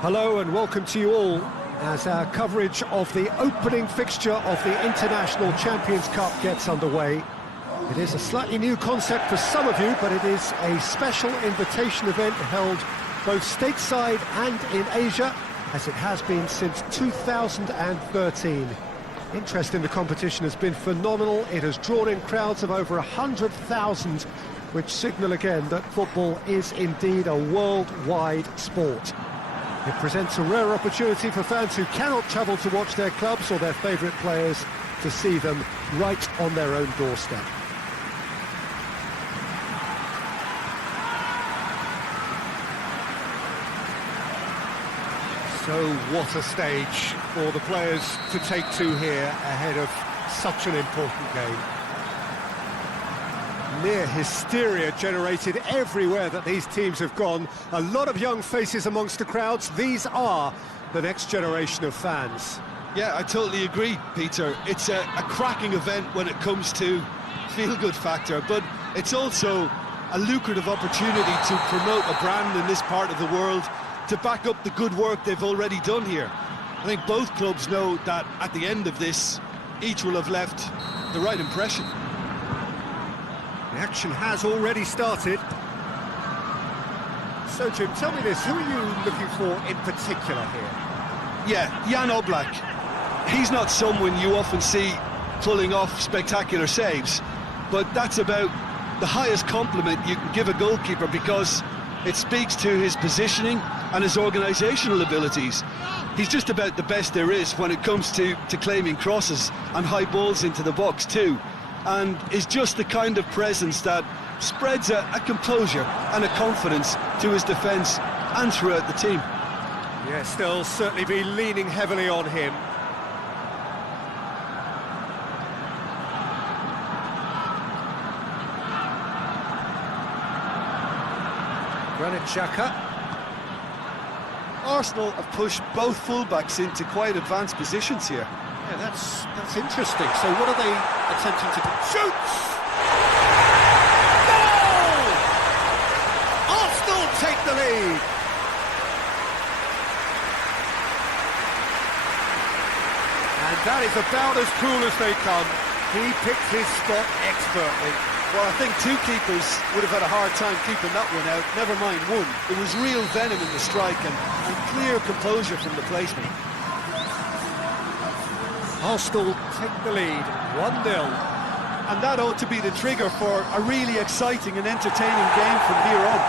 Hello and welcome to you all as our coverage of the opening fixture of the International Champions Cup gets underway. It is a slightly new concept for some of you, but it is a special invitation event held both stateside and in Asia, as it has been since 2013. Interest in the competition has been phenomenal. It has drawn in crowds of over 100,000, which signal again that football is indeed a worldwide sport. It presents a rare opportunity for fans who cannot travel to watch their clubs or their favourite players to see them right on their own doorstep. So what a stage for the players to take to here ahead of such an important game. Near hysteria generated everywhere that these teams have gone. A lot of young faces amongst the crowds. These are the next generation of fans. Yeah, I totally agree, Peter. It's a cracking event when it comes to feel-good factor, but it's also a lucrative opportunity to promote a brand in this part of the world, to back up the good work they've already done here. I think both clubs know that at the end of this, each will have left the right impression. The action has already started. So, Jim, tell me this, who are you looking for in particular here? Yeah, Jan Oblak. He's not someone you often see pulling off spectacular saves, but that's about the highest compliment you can give a goalkeeper, because it speaks to his positioning and his organisational abilities. He's just about the best there is when it comes to claiming crosses and high balls into the box too, and is just the kind of presence that spreads a composure and a confidence to his defence and throughout the team. Yes, they'll certainly be leaning heavily on him. Granit Xhaka. Arsenal have pushed both fullbacks into quite advanced positions here. Yeah, that's interesting. So what are they attempting to do? Shoots! Goal! Arsenal take the lead. And that is about as cool as they come. He picked his spot expertly. Well, I think two keepers would have had a hard time keeping that one out, never mind one. There was real venom in the strike and clear composure from the placement. Arsenal take the lead, 1-0. And that ought to be the trigger for a really exciting and entertaining game from here on.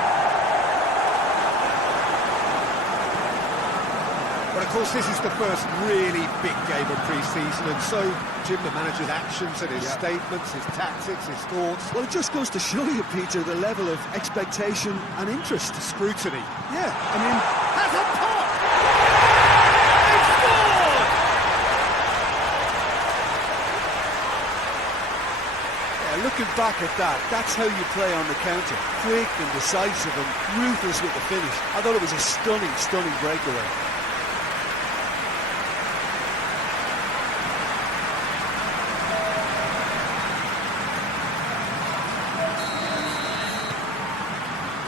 But of course this is the first really big game of pre-season, and so, Jim, the manager's actions and his statements, his tactics, his thoughts... Well, it just goes to show you, Peter, the level of expectation and interest. Scrutiny. Yeah, I mean... Has a pop! They've scored! Yeah, looking back at that, that's how you play on the counter. Quick and decisive and ruthless with the finish. I thought it was a stunning, stunning breakaway.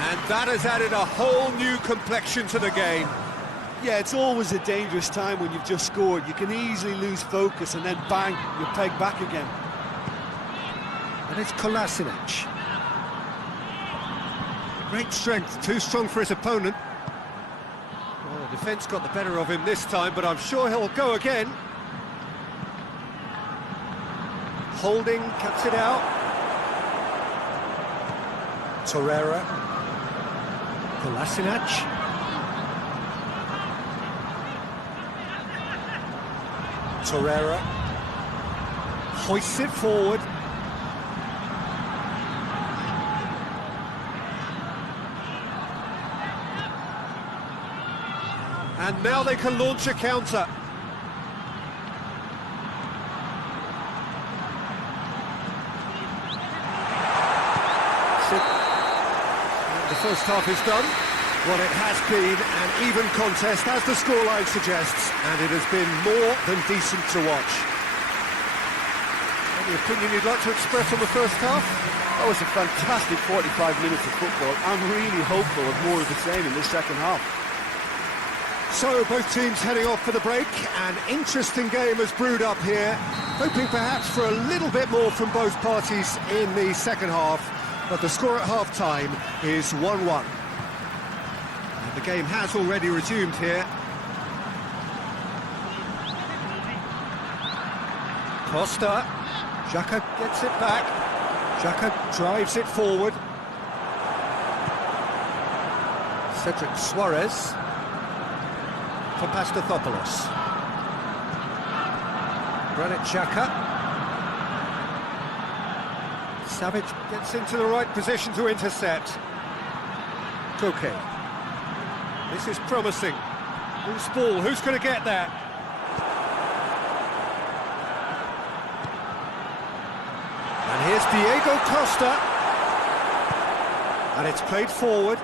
And that has added a whole new complexion to the game. Yeah, it's always a dangerous time when you've just scored. You can easily lose focus and then bang, you're pegged back again. And it's Kolasinac. Great strength, too strong for his opponent. Well, the defence got the better of him this time, but I'm sure he'll go again. Holding, cuts it out. Torreira. Kolasinac. Torreira hoists it forward. And now they can launch a counter. The first half is done. Well, it has been an even contest, as the scoreline suggests, and it has been more than decent to watch. Any opinion you'd like to express on the first half? That was a fantastic 45 minutes of football. I'm really hopeful of more of the same in this second half. So both teams heading off for the break. An interesting game has brewed up here, hoping perhaps for a little bit more from both parties in the second half, but the score at half-time is 1-1. And the game has already resumed here. Costa, Xhaka gets it back, Xhaka drives it forward. Cedric Suarez for Pastathopoulos. Granit Xhaka. Savage gets into the right position to intercept. Koke. This is promising. Loose ball, who's going to get that? And here's Diego Costa. And it's played forward.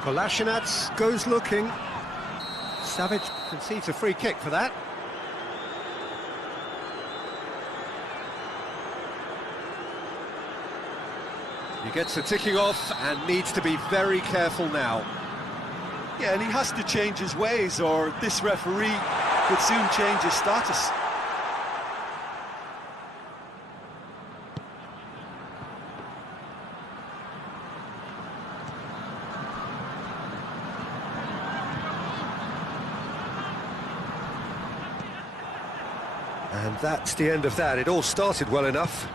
Kolasinac goes looking. Savage concedes a free kick for that. He gets the ticking off and needs to be very careful now. Yeah, and he has to change his ways, or this referee could soon change his status. And that's the end of that. It all started well enough.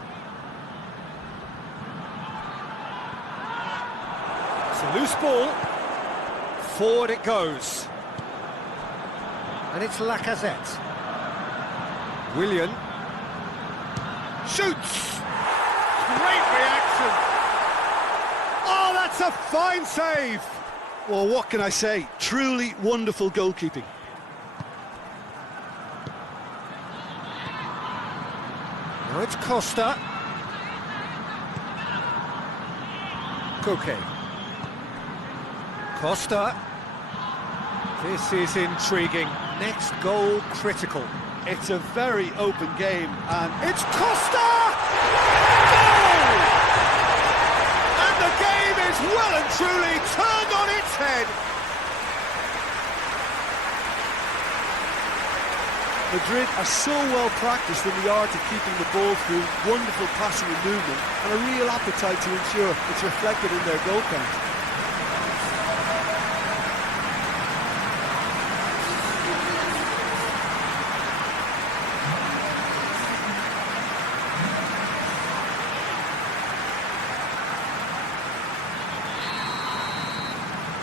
It's a loose ball. Forward it goes. And it's Lacazette. Willian. Shoots! Great reaction! Oh, that's a fine save! Well, what can I say? Truly wonderful goalkeeping. Now it's Costa. Koke. Costa. This is intriguing. Next goal critical. It's a very open game, and it's Costa! Goal! And the game is well and truly turned on its head. Madrid are so well practiced in the art of keeping the ball through wonderful passing and movement, and a real appetite to ensure it's reflected in their goal count.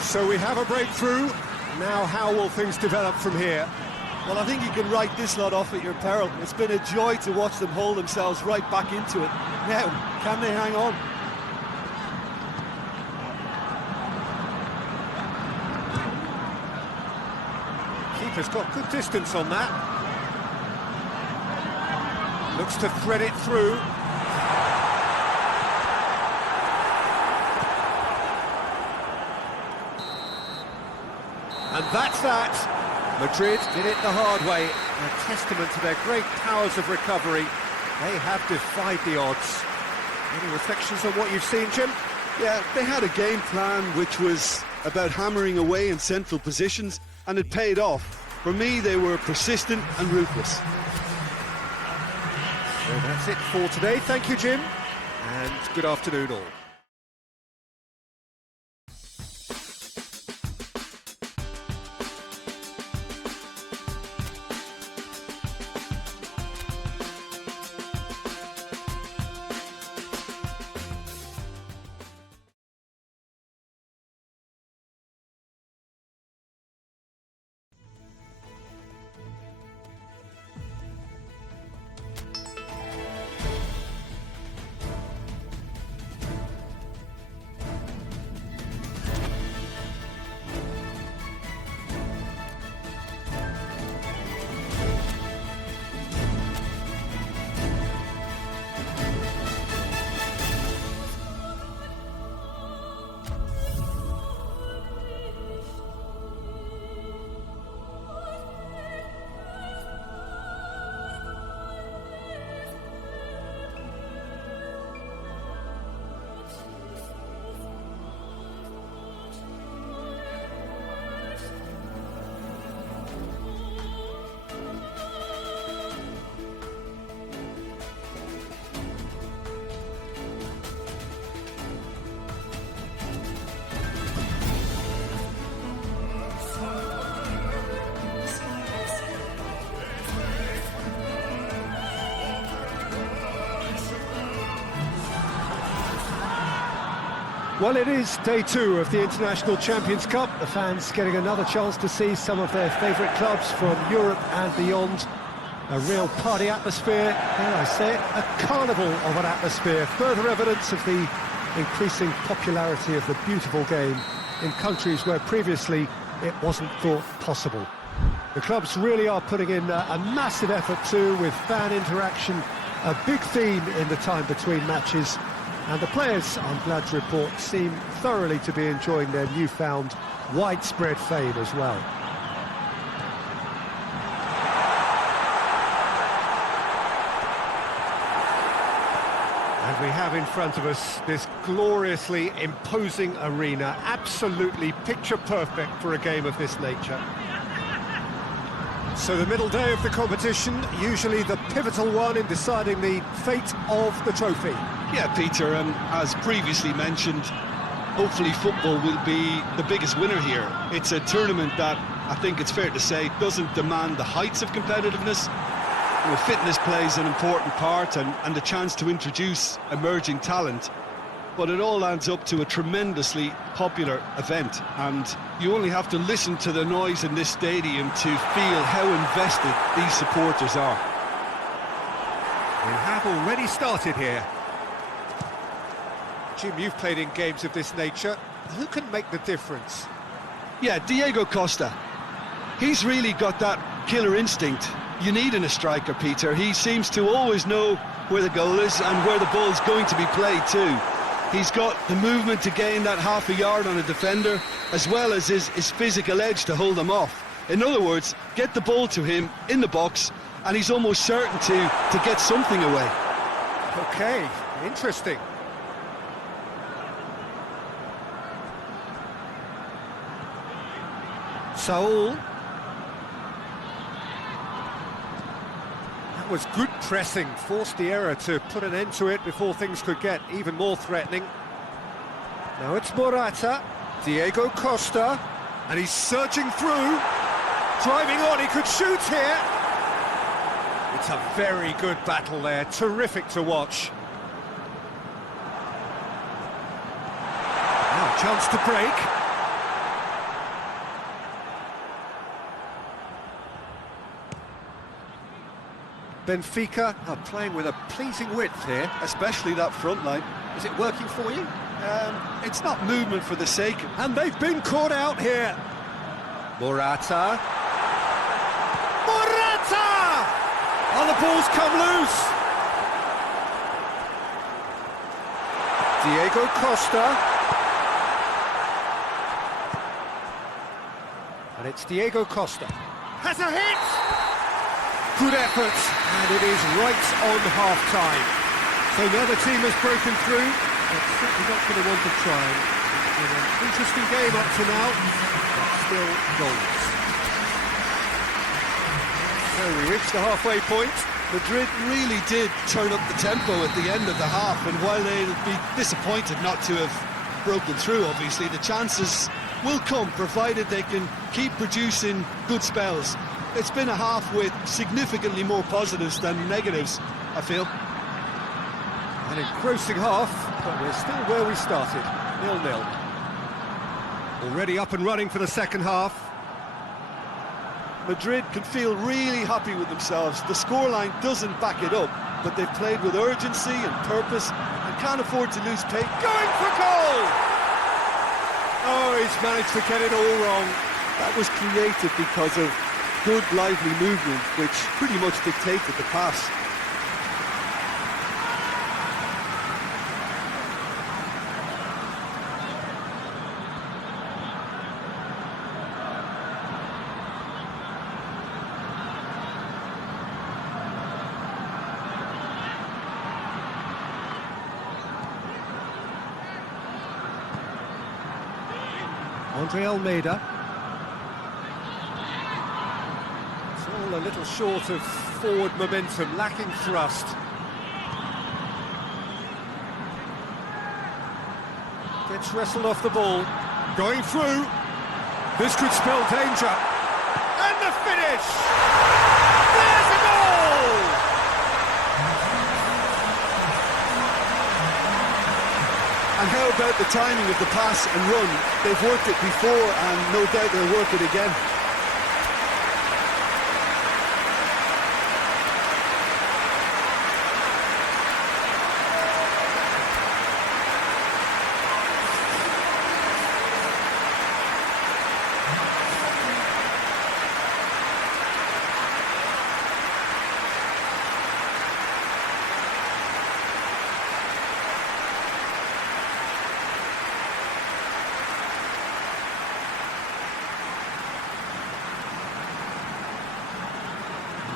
So we have a breakthrough. Now how will things develop from here? Well, I think you can write this lot off at your peril. It's been a joy to watch them hold themselves right back into it. Now, can they hang on? Keeper's got good distance on that. Looks to thread it through. And that's that. Madrid did it the hard way, a testament to their great powers of recovery. They have defied the odds. Any reflections on what you've seen, Jim? Yeah, they had a game plan which was about hammering away in central positions, and it paid off. For me, they were persistent and ruthless. Well, that's it for today. Thank you, Jim, and good afternoon all. Well, it is day 2 of the International Champions Cup. The fans getting another chance to see some of their favourite clubs from Europe and beyond. A real party atmosphere, dare I say it, a carnival of an atmosphere. Further evidence of the increasing popularity of the beautiful game in countries where previously it wasn't thought possible. The clubs really are putting in a massive effort too, with fan interaction, a big theme in the time between matches. And the players, I'm glad to report, seem thoroughly to be enjoying their newfound widespread fame as well. And we have in front of us this gloriously imposing arena, absolutely picture perfect for a game of this nature. So the middle day of the competition, usually the pivotal one in deciding the fate of the trophy. Yeah, Peter, and as previously mentioned, hopefully football will be the biggest winner here. It's a tournament that, I think it's fair to say, doesn't demand the heights of competitiveness. You know, fitness plays an important part and the chance to introduce emerging talent. But it all adds up to a tremendously popular event, and you only have to listen to the noise in this stadium to feel how invested these supporters are. We have already started here. Jim, you've played in games of this nature. Who can make the difference? Yeah, Diego Costa. He's really got that killer instinct you need in a striker, Peter. He seems to always know where the goal is and where the ball's going to be played too. He's got the movement to gain that half a yard on a defender, as well as his physical edge to hold them off. In other words, get the ball to him in the box, and he's almost certain to get something away. Okay, interesting. Saul. That was good pressing, forced the error to put an end to it before things could get even more threatening. Now it's Morata, Diego Costa, and he's surging through, driving on, he could shoot here. It's a very good battle there, terrific to watch. Now, chance to break. Benfica are playing with a pleasing width here. Especially that front line. Is it working for you? It's not movement for the sake. And they've been caught out here. Morata. Morata! Oh, the ball's come loose. Diego Costa. And it's Diego Costa. Has a hit! Good effort, and it is right on half-time. So now the team has broken through, but certainly not going to want to try. It's been an interesting game up to now, but still goals. So we reach the halfway point. Madrid really did turn up the tempo at the end of the half, and while they'll be disappointed not to have broken through, obviously, the chances will come, provided they can keep producing good spells. It's been a half with significantly more positives than negatives, I feel. An engrossing half, but we're still where we started, 0-0. Already up and running for the second half. Madrid can feel really happy with themselves. The scoreline doesn't back it up, but they've played with urgency and purpose and can't afford to lose pace. Going for goal! Oh, he's managed to get it all wrong. That was created because of good, lively movement, which pretty much dictated the pass. Andre Almeida. It's all a little short of forward momentum, lacking thrust. Gets wrestled off the ball. Going through. This could spell danger. And the finish! There's a goal! A And how about the timing of the pass and run? They've worked it before and no doubt they'll work it again.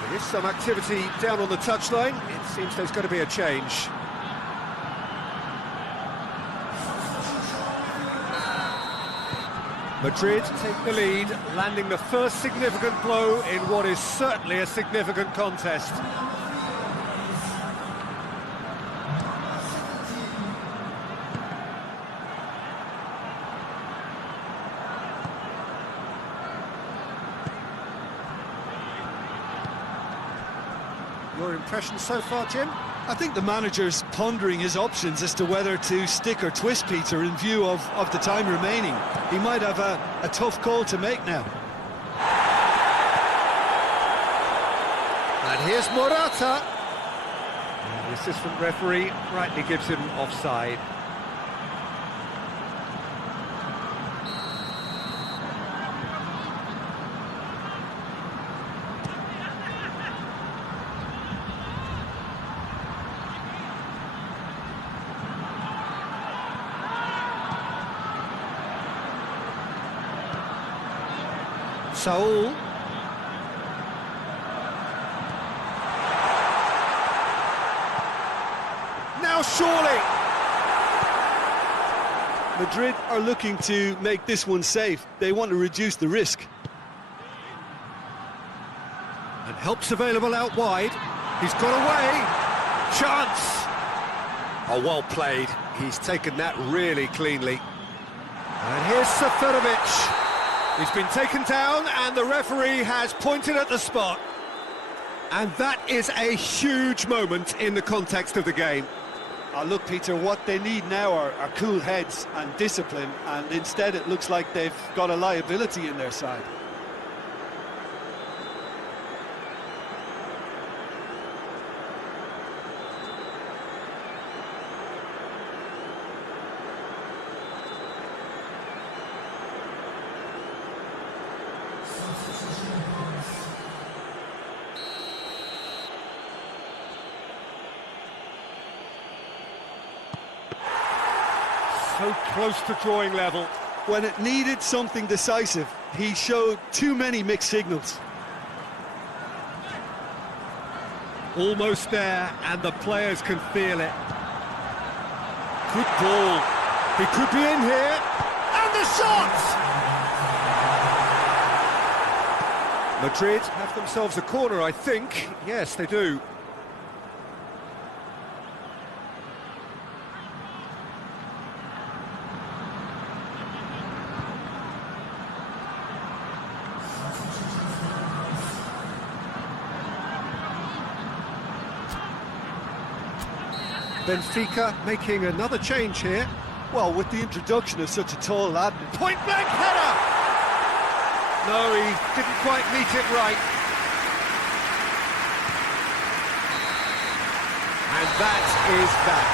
There is some activity down on the touchline. It seems there's going to be a change. Madrid take the lead, landing the first significant blow in what is certainly a significant contest. Your impression so far, Jim? I think the manager's pondering his options as to whether to stick or twist Peter in view of the time remaining. He might have a tough call to make now. And here's Morata. And the assistant referee rightly gives him offside. Saul. Now surely. Madrid are looking to make this one safe. They want to reduce the risk. And help's available out wide. He's got away. Chance. Oh, well played. He's taken that really cleanly. And here's Seferovic. He's been taken down and the referee has pointed at the spot. And that is a huge moment in the context of the game. Look, Peter, what they need now are cool heads and discipline, and instead it looks like they've got a liability in their side. So close to drawing level. When it needed something decisive, he showed too many mixed signals. Almost there, and the players can feel it. Good ball. He could be in here. And the shot! Madrid have themselves a corner, I think. Yes, they do. Benfica making another change here. Well, with the introduction of such a tall lad... Point-blank header! No, he didn't quite meet it right. And that is that.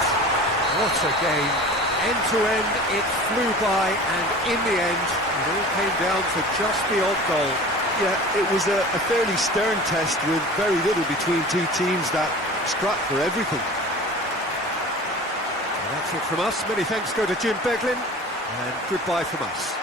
What a game. End-to-end, it flew by, and in the end, it all came down to just the odd goal. Yeah, it was a fairly stern test with very little between two teams that scrapped for everything. That's it from us. Many thanks go to Jim Beglin, and goodbye from us.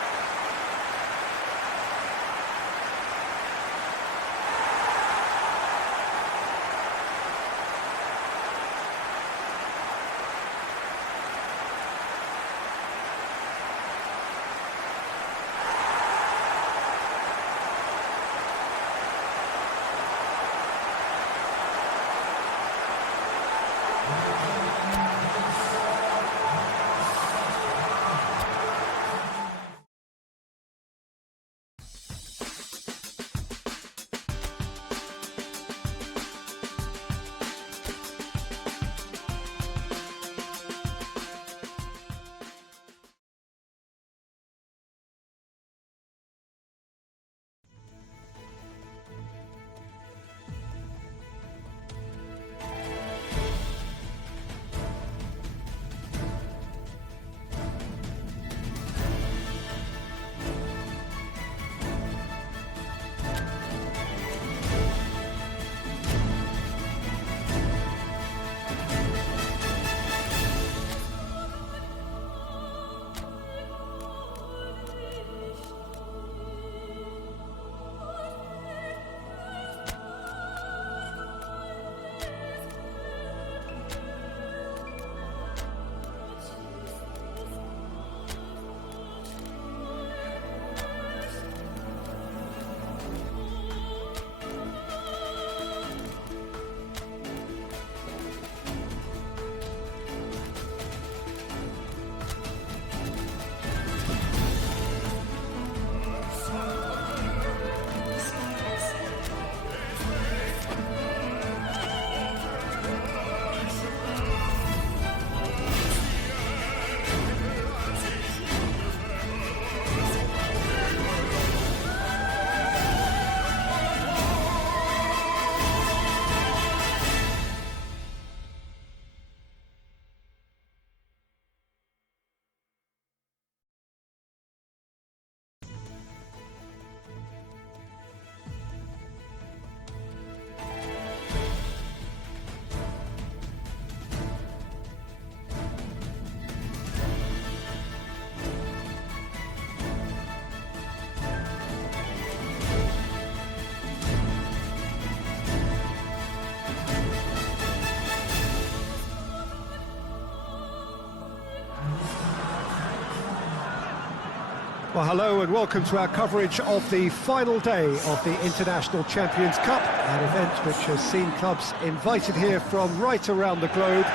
Well, hello and welcome to our coverage of the final day of the International Champions Cup, an event which has seen clubs invited here from right around the globe.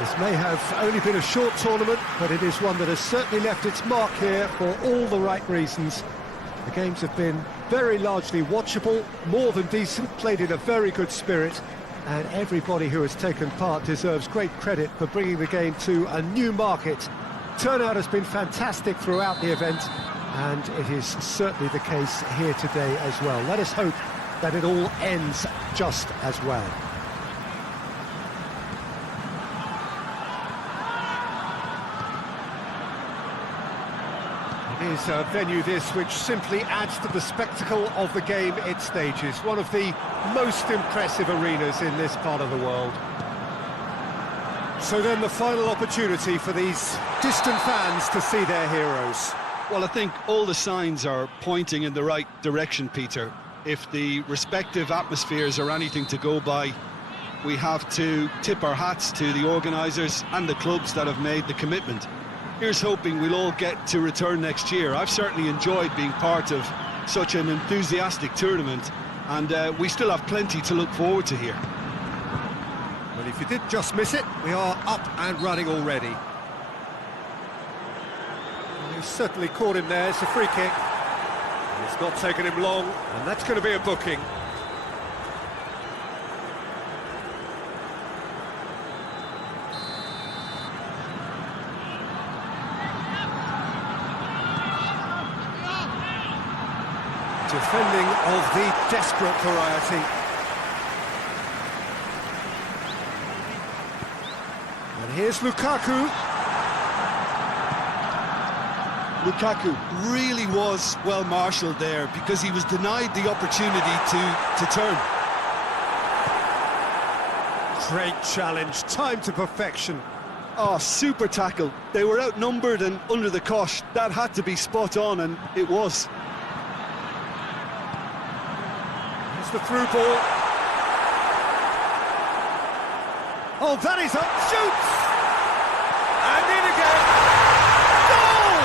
This may have only been a short tournament, but it is one that has certainly left its mark here for all the right reasons. The games have been very largely watchable, more than decent, played in a very good spirit, and everybody who has taken part deserves great credit for bringing the game to a new market. Turnout has been fantastic throughout the event, and it is certainly the case here today as well. Let us hope that it all ends just as well. It is a venue this which simply adds to the spectacle of the game it stages. One of the most impressive arenas in this part of the world. So then the final opportunity for these distant fans to see their heroes. Well, I think all the signs are pointing in the right direction, Peter. If the respective atmospheres are anything to go by, we have to tip our hats to the organisers and the clubs that have made the commitment. Here's hoping we'll all get to return next year. I've certainly enjoyed being part of such an enthusiastic tournament, and we still have plenty to look forward to here. Well, if you did just miss it, we are up and running already. He's certainly caught him there. It's a free kick. It's not taken him long, and that's going to be a booking. Defending of the desperate variety. And here's Lukaku. Lukaku really was well marshalled there because he was denied the opportunity to turn. Great challenge, time to perfection. Oh, super tackle. They were outnumbered and under the cosh. That had to be spot on, and it was. It's the through ball. Oh, that is up, shoots! And in again! Goal!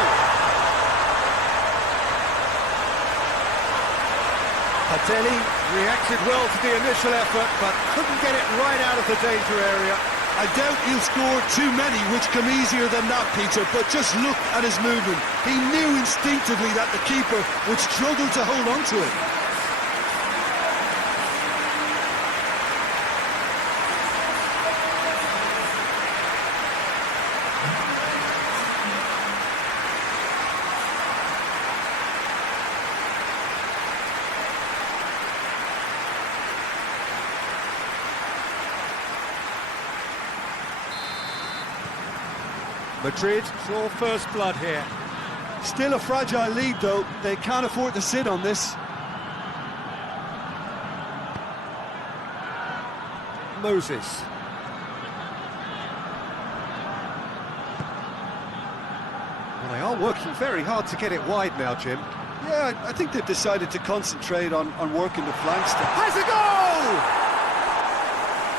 Adeli reacted well to the initial effort, but couldn't get it right out of the danger area. I doubt he'll score too many, which come easier than that, Peter, but just look at his movement. He knew instinctively that the keeper would struggle to hold on to it. Madrid saw first blood here. Still a fragile lead, though. They can't afford to sit on this. Moses. Well, they are working very hard to get it wide now, Jim. Yeah, I think they've decided to concentrate on working the flanks. Has a goal!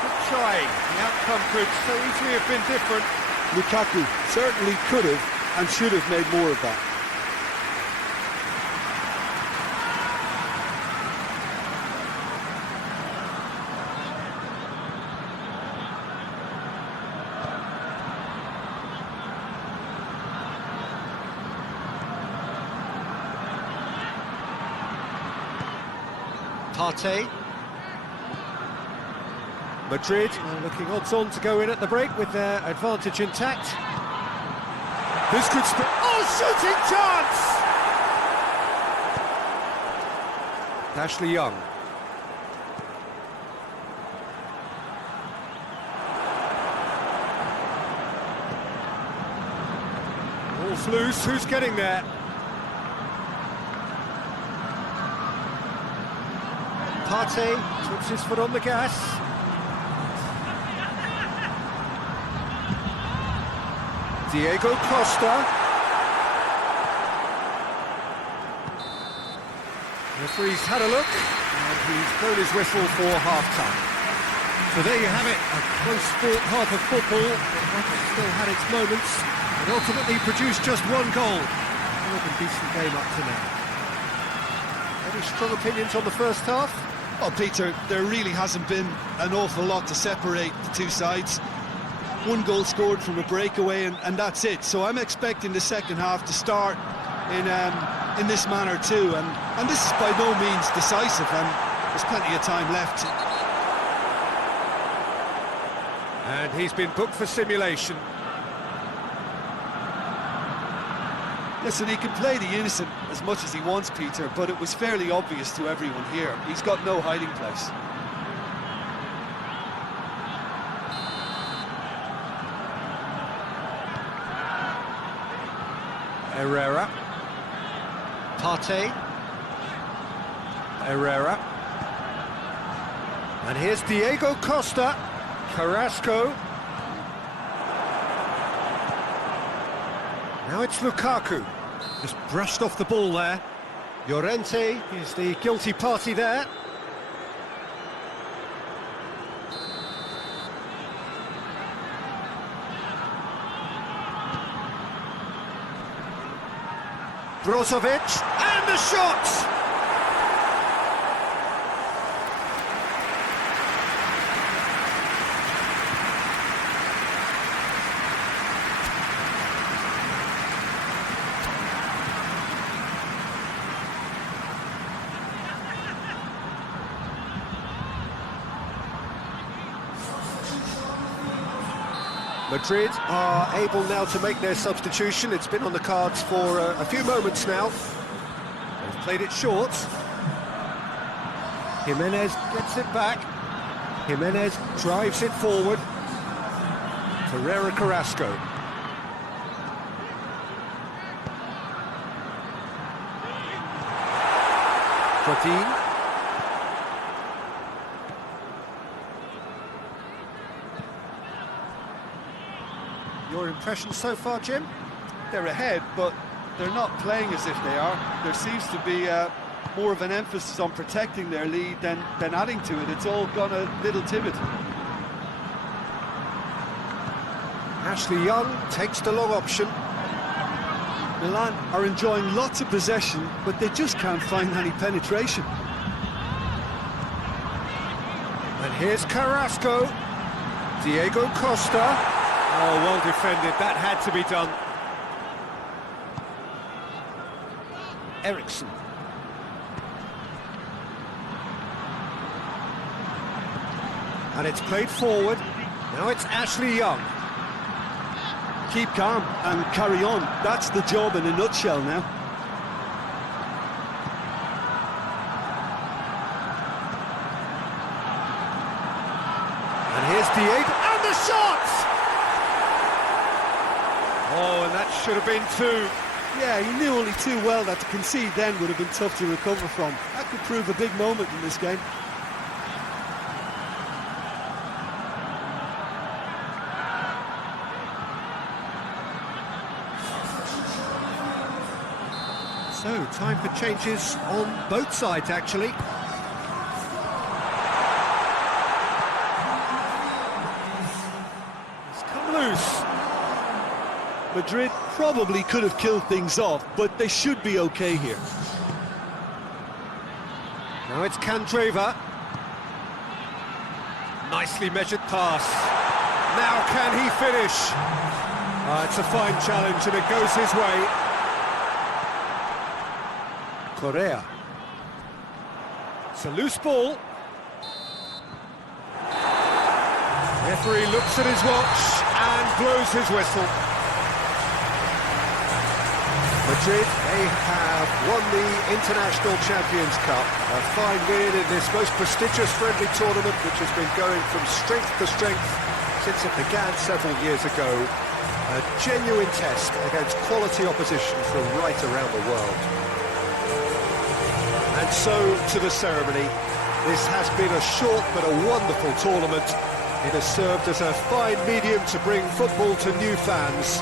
Good try. The outcome could so easily have been different. Lukaku certainly could have and should have made more of that. Partey. Madrid looking odds-on to go in at the break with their advantage intact. This could shooting chance! Ashley Young. Ball's loose, who's getting there? Partey puts his foot on the gas. Diego Costa. Referee's had a look, and he's blown his whistle for half-time. So there you have it, a close-fought half of football, but one that still had its moments, and ultimately produced just one goal. more than decent game up to now. Any strong opinions on the first half? Oh, Peter, there really hasn't been an awful lot to separate the two sides. One goal scored from a breakaway, and that's it. So I'm expecting the second half to start in this manner too. And this is by no means decisive, and there's plenty of time left. And he's been booked for simulation. Listen, he can play the innocent as much as he wants, Peter, but it was fairly obvious to everyone here. He's got no hiding place. Herrera. Partey. Herrera. And here's Diego Costa. Carrasco. Now it's Lukaku. Just brushed off the ball there. Llorente is the guilty party there. Brozovic, and the shot! Madrid are able now to make their substitution. It's been on the cards for a few moments now. They've played it short. Jimenez gets it back. Jimenez drives it forward. Herrera Carrasco. Godin. Your impressions so far, Jim? They're ahead, but they're not playing as if they are. There seems to be more of an emphasis on protecting their lead than adding to it. It's all gone a little timid. Ashley Young takes the long option. Milan are enjoying lots of possession, but they just can't find any penetration. And here's Carrasco. Diego Costa. Oh, well defended. That had to be done. Eriksson. And it's played forward. Now it's Ashley Young. Keep calm and carry on. That's the job in a nutshell now. And here's Diego. And the shot! Oh, and that should have been two. Yeah, he knew only too well that to concede then would have been tough to recover from. That could prove a big moment in this game. So, time for changes on both sides, actually. It's come loose. Madrid probably could have killed things off, but they should be okay here. Now it's Candreva. Nicely measured pass. Now can he finish? It's a fine challenge and it goes his way. Correa. It's a loose ball. Referee looks at his watch and blows his whistle. Madrid, they have won the International Champions Cup. A fine win in this most prestigious friendly tournament, which has been going from strength to strength since it began several years ago. A genuine test against quality opposition from right around the world. And so to the ceremony. This has been a short but a wonderful tournament. It has served as a fine medium to bring football to new fans.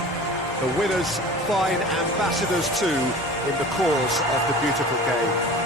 The winners, fine ambassadors too, in the cause of the beautiful game.